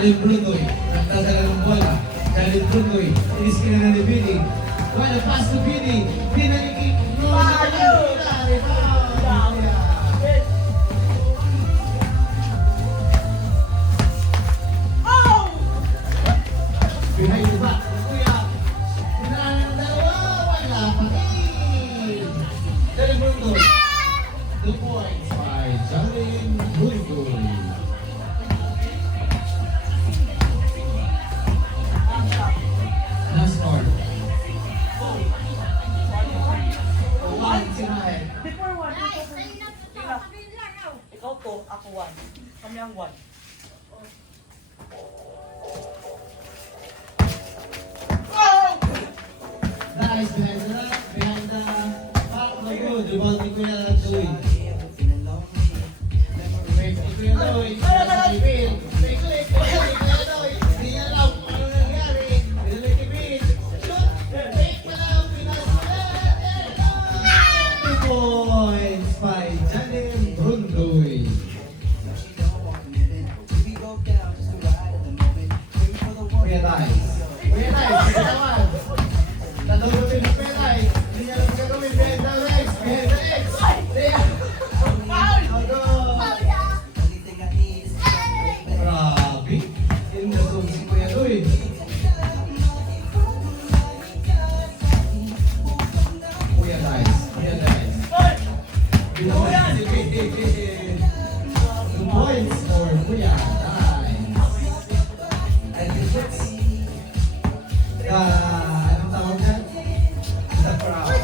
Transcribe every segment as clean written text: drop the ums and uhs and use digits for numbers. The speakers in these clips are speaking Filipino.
Jalil Brunoy, nagdadala ng bola. Jalil Brunoy, iniskina na ni Billy. Wala, pass to Billy. Binalikin. Behind the back, Kuya. Pinaan ng dalawa, wala pa rin. Jalil Brunoy. 2 points by Jalil Brunoy. Last call. One, sinahin. Before one. Ikaw to, ako one. Kami ang one. Nice, behind the back of the good. Rebound ni Kuya Landoy. Wait, ni Kuya Landoy. Nasa kay Bill. Wait, Kuya Landoy. Hindi niya alam kung ano nangyari. Binalik kay Bill. Shoot! Fake pa lang. Pinasulat. 2 points by Jalil Brundoy. Kuya Dice. Kuya Dice, sige naman. Natulogin na Kuya Dice. Hindi niya alam gagawin. Behind the legs. Behind the legs. Grabe. In the zone si Kuya Doy. Kuya Dice. Kuya Dice. Binawas si Bill. 2 points for Kuya Dice. Anong tawag dyan? The crowd.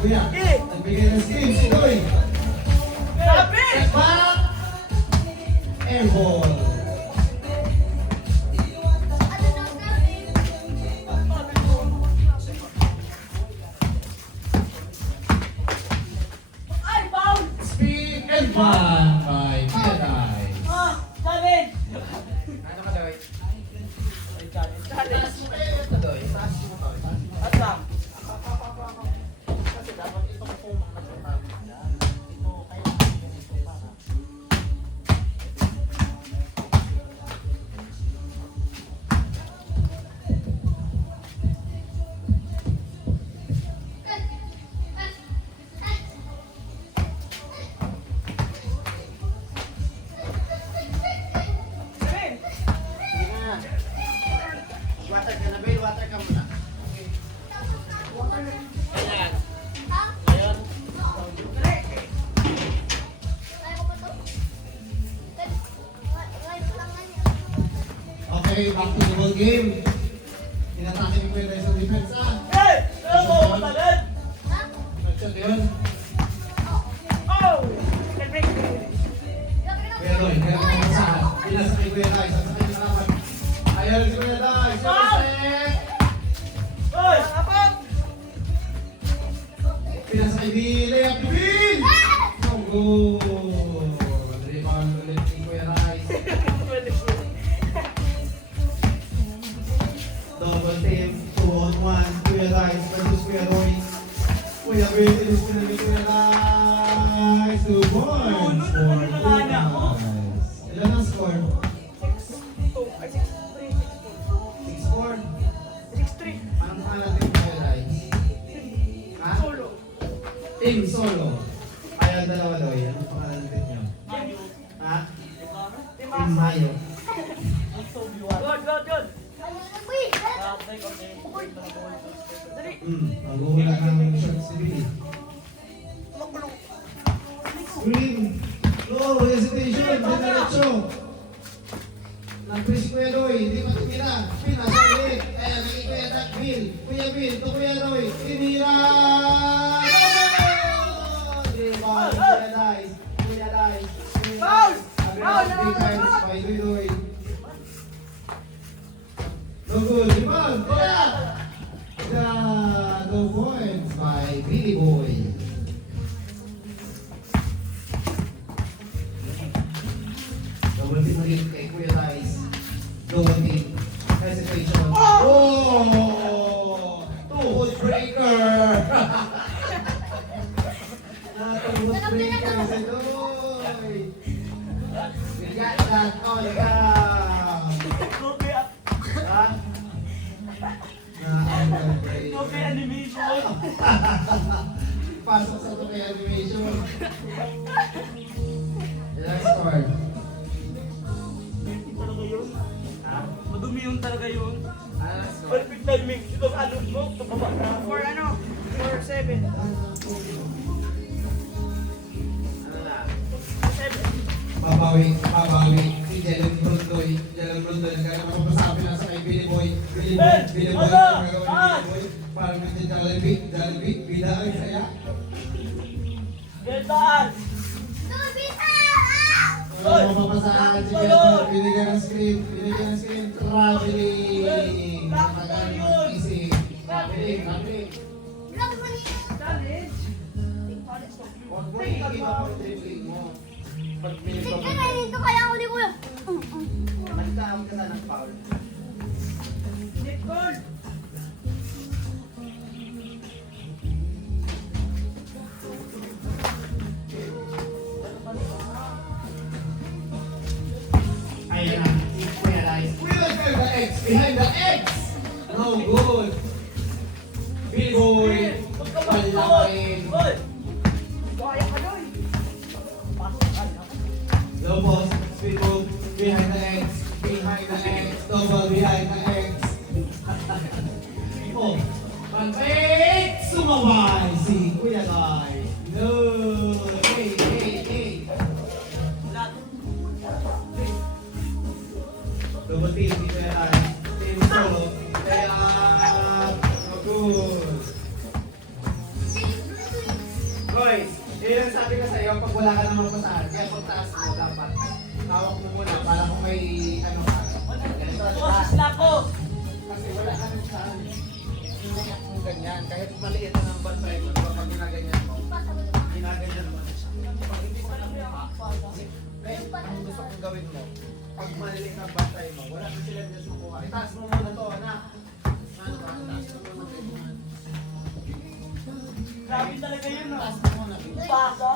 Kuya, nagbigay ng steam si Doy. Sabi! Step back. Airball. Ay, foul! Speed and fun by Kuya Dice. Challenge! Ano ka daw? Ay, challenge. Challenge. Asa? Kasi dapat ito ko pong mga ito kaya ito para. Sabi! Water ka na, Bill. Water ka muna. Ayan. Ayan. Okay, back to the ball game. Inatake ni Kuya Dice ang defense, ah. Hey! Ano mo ako talent? Nag-shot yun. Oh! Kuya Doy, kaya ka masahan. Pinasa kay Kuya Dice. Sa kanya naman. Ayaw si Kuya Dice. Step. Oy! Apat! Pinasa kay Bill. Layup ni Bill. No goal. Rebound ulit ni Kuya Dice. Double team. 2 on 1. Kuya Dice versus Kuya Doy. Kuya Bill. Tinus na ni Kuya Dice. 2 points for Kuya Dice. Ilan ang score? 6-2. Ay, 6-3. 6-4. 6-3. Anong pangalan din Kuya Dice? Ha? Solo. Team Solo. Kaya dalawa Doy. Anong pangalan din nyo? Mayo. Ha? Team Team Mayo. Good, good, good. Dali. Maghuhula ng short si Billy. Screen. No hesitation. Diretso. Nag-press Kuya Doy. Hindi pa tumira. Pinasa ulit. Ayan, naging Kuya Bill. Kuya Bill. Ito Kuya Doy. Tinira. Rebound. Kuya Dice. Kuya Dice. Foul! Aggressive defense by Doy. No good. Rebound. Kuya. The 2 points by Billy Boy. Double team ulit kay Kuya Dice. Double team. Hesitation. Oh! Tuhod breaker! Tuhod breaker si Doy. We got that all Pasok sa ito kay animation. Ilang score? Talaga yun. Ha? Madumi yun talaga yun. Ano score? Perfect timing. Ito ang alon mo. Tababa na. For ano? For 7. Ano na? 7. Babawi. Si Jalen Brundoy. Kaya mapapasabi na sa kay Billy Boy. Billy Boy. Ang gagawin ni Billy Boy. Parang may Jollibee. Bida ay saya. Gantaan. Wala mapapasahan si Jalen. Binigyan ng screen. Traveling. Magaling mag-isip. Traveling. Challenge. Huwag mo iiba ang dribbling mo. Pag binigyan mo. Magtawag ka na ng foul. Nicole. Ayan na. Realize. Behind the X. No good. Billy Boy. Palakin. Hoy. Kaya ka doy. Pasok ka na. Low post. Speed move. Behind the X. Double behind the X. Oh. Perfect. Sumaway si Kuya Guy. No. Hey. Double team si Kuya Guy. Team solo. Kaya. No good. Boys, yun ang sabi ko sa'yo, pag wala ka namang pasahan, kaya pagtaas mo dapat, tawag mo muna para kung may ano ka. Ganito, Boses na ako. kasi wala ka namang pasahan. Hindi akong ganyan, kahit maliit na ng bantay mo, pag ginaganyan mo, ginaganyan mo. Pag hindi mo alam yung ang gusto kong gawin mo, pag maliit ang bantay mo, wala na sila dyan sa kuha. Itaas mo muna to, anak. Ano ba? Itaas mo muna ganyan. Grabe talaga yun. Itaas mo muna. Pasa.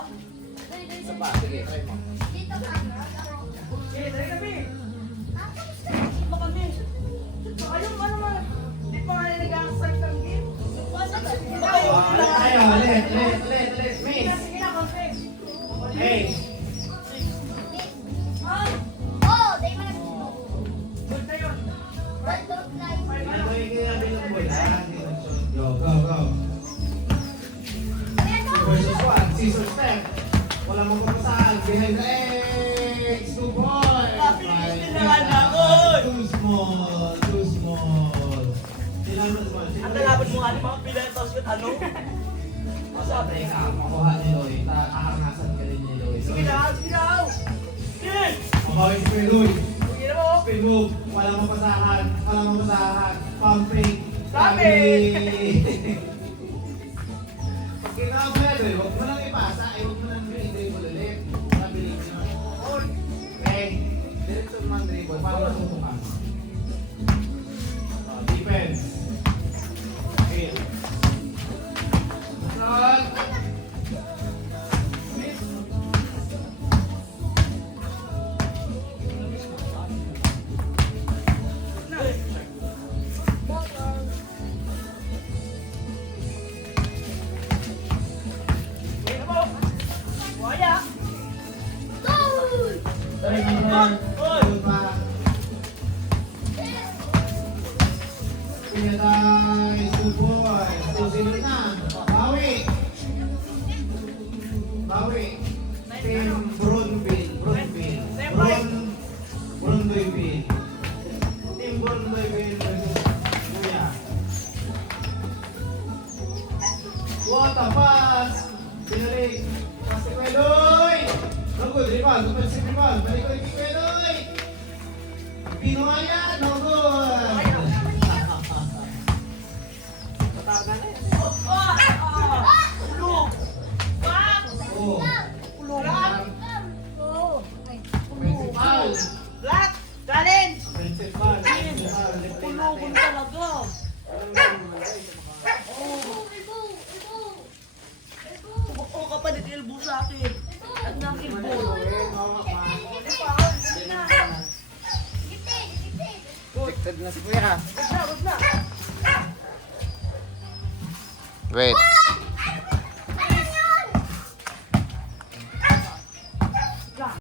Isa pa, sige, try mo. Eh, try kami. Ito kami. Ayun, ano man. Hindi pa nga nag-exercise ng game. Tayo, ulit. Miss. Sige na, konti. Hey. Ay, good na yun. Ano yung ginagawa mo? Go. Versus 1, scissors step. Wala mong papasahan. Behind the X. 2 points. Napilitin na nga na ako. Too small. Ang talaban mo nga ni mga pila tapos yun, ano? Masabi ka, makuha ni Loy. Kahangasan ka rin ni Loy. Sige na. Sige! Mabawin si Loy. Sige na mo. Spin move. Walang mapasahan. Pumping. Sabi! Pag kinawag mo yan, huwag mo lang ipasa. Huwag mo lang i-dribble ulit. Mabilis yun. Okay. Diretso naman dribble. Para matutukan. Defense. Okay. Front. Sige na mo. Waya. Try mo naman. Good back. Pinatay. Good boy. Susunod na. Bawi. Team Brunville. Brunville. Team Brunville versus Kuya. What a pass! Binalik. Pass si Kweloy! No good, rebound. Balik si rebound. Balik ko kay Kweloy! Pinuaya! No good! Tataga na yan. Ulog. Pak! Oh. Ulugan. Offensive foul. Black. Challenge. Offensive foul. Ulugan talaga. Tumakbo ka pa ng elbow sa akin. At ng elbow. Hindi pa. Hindi na. Protected na si Kuya. Wag na. Wait.